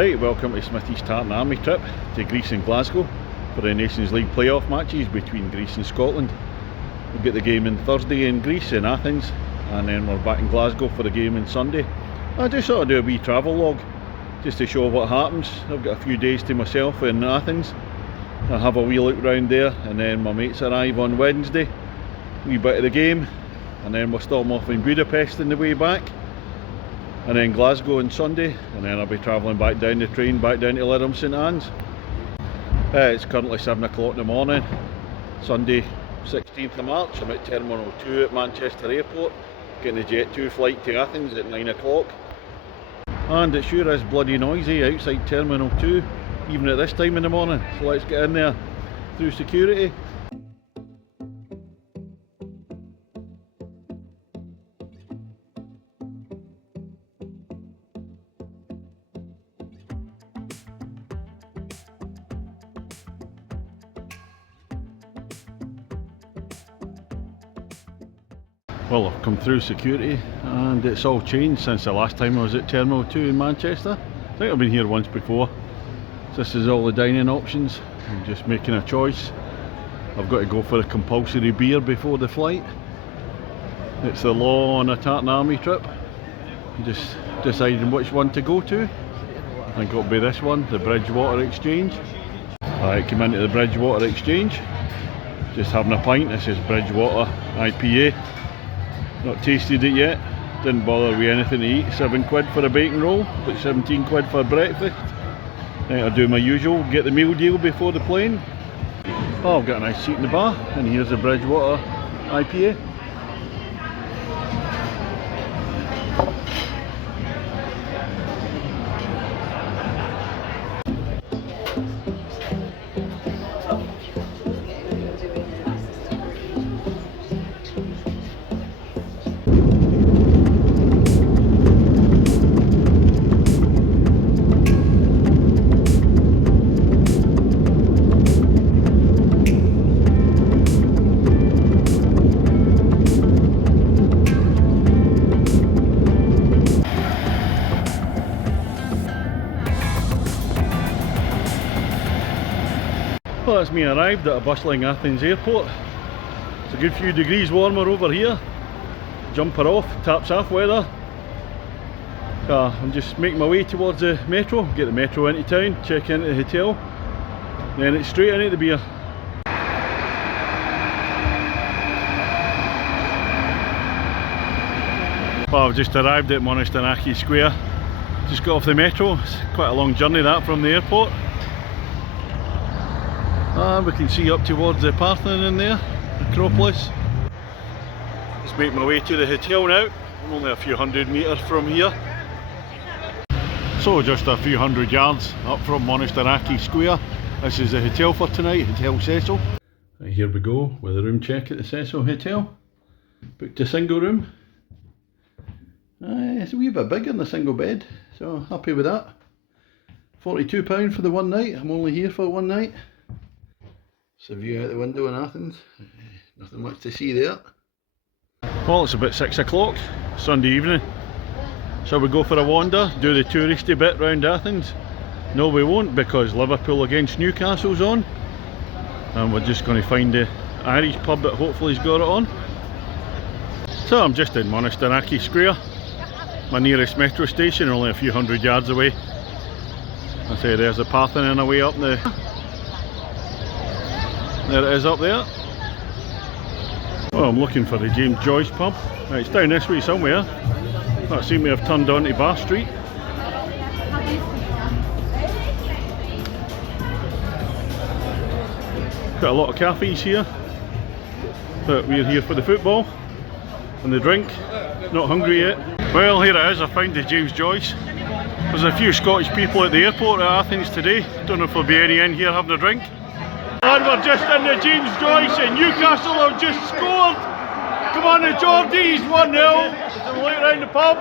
Right, welcome to Smithy's Tartan Army trip to Greece and Glasgow for the Nations League playoff matches between Greece and Scotland. We'll get the game on Thursday in Greece in Athens, and then we're back in Glasgow for the game on Sunday. I just thought I'd do a wee travel log just to show what happens. I've got a few days to myself in Athens. I'll have a wee look round there, and then my mates arrive on Wednesday, a wee bit of the game, and then we'll stop them off in Budapest on the way back, and then Glasgow on Sunday, and then I'll be travelling back down the train back down to Lytham St Anne's. It's currently 7 o'clock in the morning, Sunday 16th of March. I'm at Terminal 2 at Manchester Airport, getting the Jet 2 flight to Athens at 9 o'clock. And it sure is bloody noisy outside Terminal 2, even at this time in the morning, so let's get in there through security. Well, I've come through security and it's all changed since the last time I was at Terminal 2 in Manchester. I think I've been here once before. This is all the dining options. I'm just making a choice. I've got to go for a compulsory beer before the flight. It's the law on a Tartan Army trip. Just deciding which one to go to. I think it'll be this one, the Bridgewater Exchange. I came into the Bridgewater Exchange, just having a pint. This is Bridgewater IPA. Not tasted it yet, didn't bother with anything to eat. £7 for a bacon roll, but 17 quid for breakfast. Then I'll do my usual, get the meal deal before the plane. Oh, I've got a nice seat in the bar, and here's the Bridgewater IPA. Well, that's me arrived at a bustling Athens airport. It's a good few degrees warmer over here. Jumper off, taps off weather. I'm just making my way towards the metro, get the metro into town, check into the hotel, then it's straight into the beer. Well, I've just arrived at Monastiraki Square. Just got off the metro. It's quite a long journey that from the airport. We can see up towards the Parthenon in there, Acropolis. Just make my way to the hotel now. I'm only a few hundred metres from here. So just a few hundred yards up from Monastiraki Square. This is the hotel for tonight, Hotel Cecil. Right, here we go with a room check at the Cecil Hotel. Booked a single room. It's a wee bit bigger than a single bed, so happy with that. £42 for the one night. I'm only here for one night. It's a view out the window in Athens. Nothing much to see there. Well, it's about 6 o'clock, Sunday evening. Shall we go for a wander, do the touristy bit round Athens? No, we won't, because Liverpool against Newcastle's on. And we're just going to find the Irish pub that hopefully's got it on. So I'm just in Monastiraki Square, my nearest metro station, only a few hundred yards away. I say there's the Parthenon away up there. There it is up there. Well, I'm looking for the James Joyce pub. Right, it's down this way somewhere. That seemed to have turned onto Bar Street. Got a lot of cafes here, but we're here for the football and the drink. Not hungry yet. Well, here it is. I found the James Joyce. There's a few Scottish people at the airport at Athens today. Don't know if there'll be any in here having a drink. And we're just in the James Joyce, and Newcastle have just scored. Come on, the Geordies, 1-0. There's a light around the pub.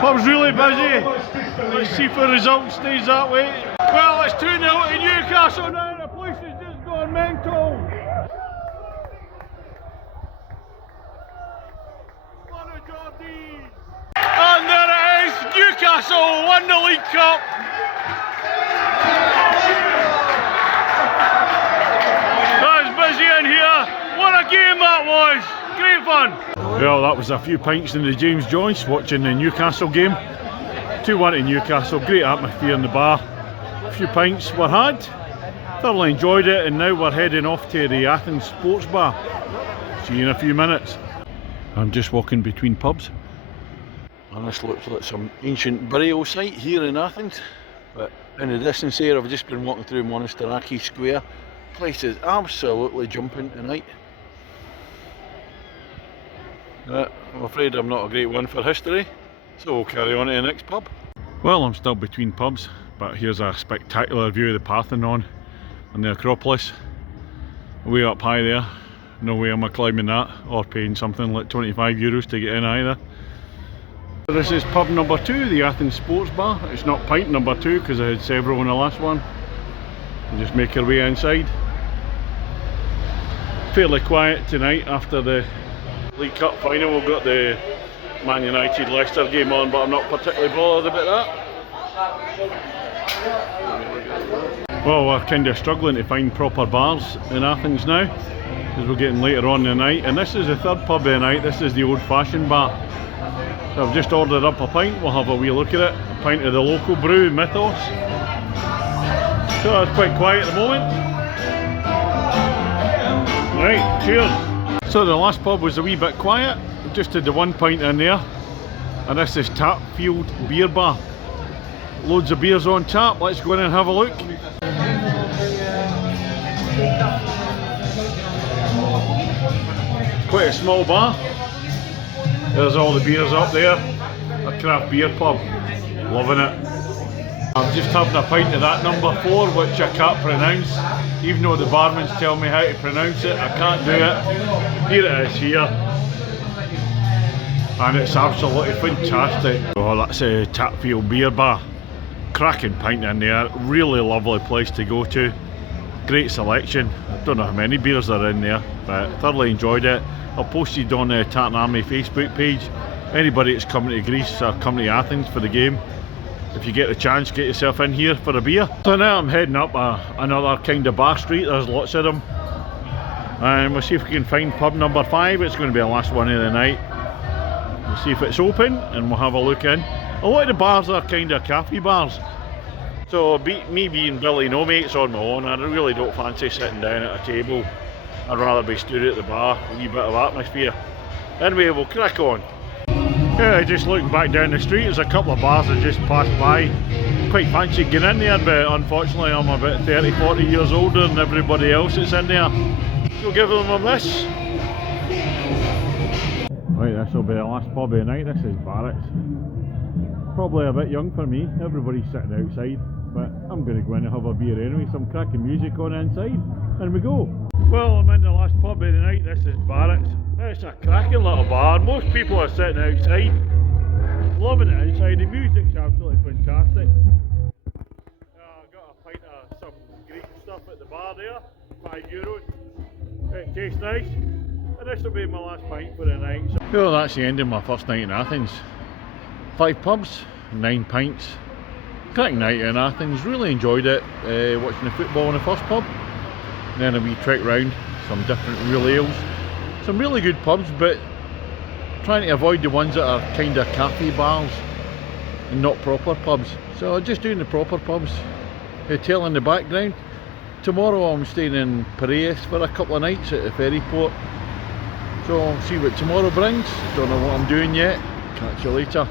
Pub's really busy. Let's see if the result stays that way. Well, it's 2-0 to Newcastle now. The place has just gone mental. What a Geordies. And there it is, Newcastle won the League Cup. That's busy in here. What a game that was. Great fun. Well, that was a few pints in the James Joyce watching the Newcastle game. 2-1 to Newcastle. Great atmosphere in the bar. A few pints were had. Thoroughly enjoyed it, and now we're heading off to the Athens Sports Bar. See you in a few minutes. I'm just walking between pubs, and this looks like some ancient burial site here in Athens. But in the distance here, I've just been walking through Monastiraki Square. Place is absolutely jumping tonight. I'm afraid I'm not a great one for history, so we'll carry on to the next pub. Well, I'm still between pubs, but here's a spectacular view of the Parthenon and the Acropolis. Way up high there. No way am I climbing that or paying something like 25 euros to get in either. This is pub number 2, the Athens Sports Bar. It's not pint number 2 because I had several in the last one. We'll just make our way inside. Fairly quiet tonight after the League Cup final. We've got the Man United Leicester game on, but I'm not particularly bothered about that. Well, we're kind of struggling to find proper bars in Athens now, as we're getting later on in the night. And this is the third pub of the night. This is the Old Fashioned Bar. So I've just ordered up a pint. We'll have a wee look at it. A pint of the local brew, Mythos. So it's quite quiet at the moment. Right, cheers. So the last pub was a wee bit quiet. Just had the 1 pint in there. And this is Tapfield Beer Bar. Loads of beers on tap. Let's go in and have a look. Quite a small bar. There's all the beers up there. A craft beer pub. Loving it. I'm just having a pint of that number 4, which I can't pronounce. Even though the barmans tell me how to pronounce it, I can't do it. Here it is here. And it's absolutely fantastic. Oh, that's a Tapfield Beer Bar. Cracking pint in there. Really lovely place to go to. Great selection. I don't know how many beers are in there, but thoroughly enjoyed it. I'll post it on the Tartan Army Facebook page. Anybody that's coming to Greece or coming to Athens for the game, if you get the chance, get yourself in here for a beer. So now I'm heading up another kind of bar street. There's lots of them. And we'll see if we can find pub number 5. It's going to be the last one of the night. We'll see if it's open and we'll have a look in. A lot of the bars are kind of cafe bars. So me being Billy no mates on my own, I really don't fancy sitting down at a table. I'd rather be stood at the bar, a wee bit of atmosphere. Anyway, we'll crack on. Yeah, just looking back down the street, there's a couple of bars that just passed by. Quite fancy getting in there, but unfortunately I'm about 30-40 years older than everybody else that's in there. So give them a miss. Right, this will be the last pub of the night. This is Barrett's. Probably a bit young for me, everybody's sitting outside, but I'm going to go in and have a beer anyway. Some cracking music on inside, and we go. Well, I'm in the last pub of the night. This is Barrett's. It's a cracking little bar. Most people are sitting outside, loving it inside. The music's absolutely fantastic. I got a pint of some Greek stuff at the bar there, €5. It tastes nice, and this will be my last pint for the night. So, well, that's the end of my first night in Athens. 5 pubs, 9 pints. Cracking night in Athens. Really enjoyed it. Watching the football in the first pub. And then a wee trek round, some different real ales. Some really good pubs, but trying to avoid the ones that are kind of cafe bars and not proper pubs. So just doing the proper pubs. Hotel in the background. Tomorrow I'm staying in Piraeus for a couple of nights at the ferry port. So I'll see what tomorrow brings. Don't know what I'm doing yet. Catch you later.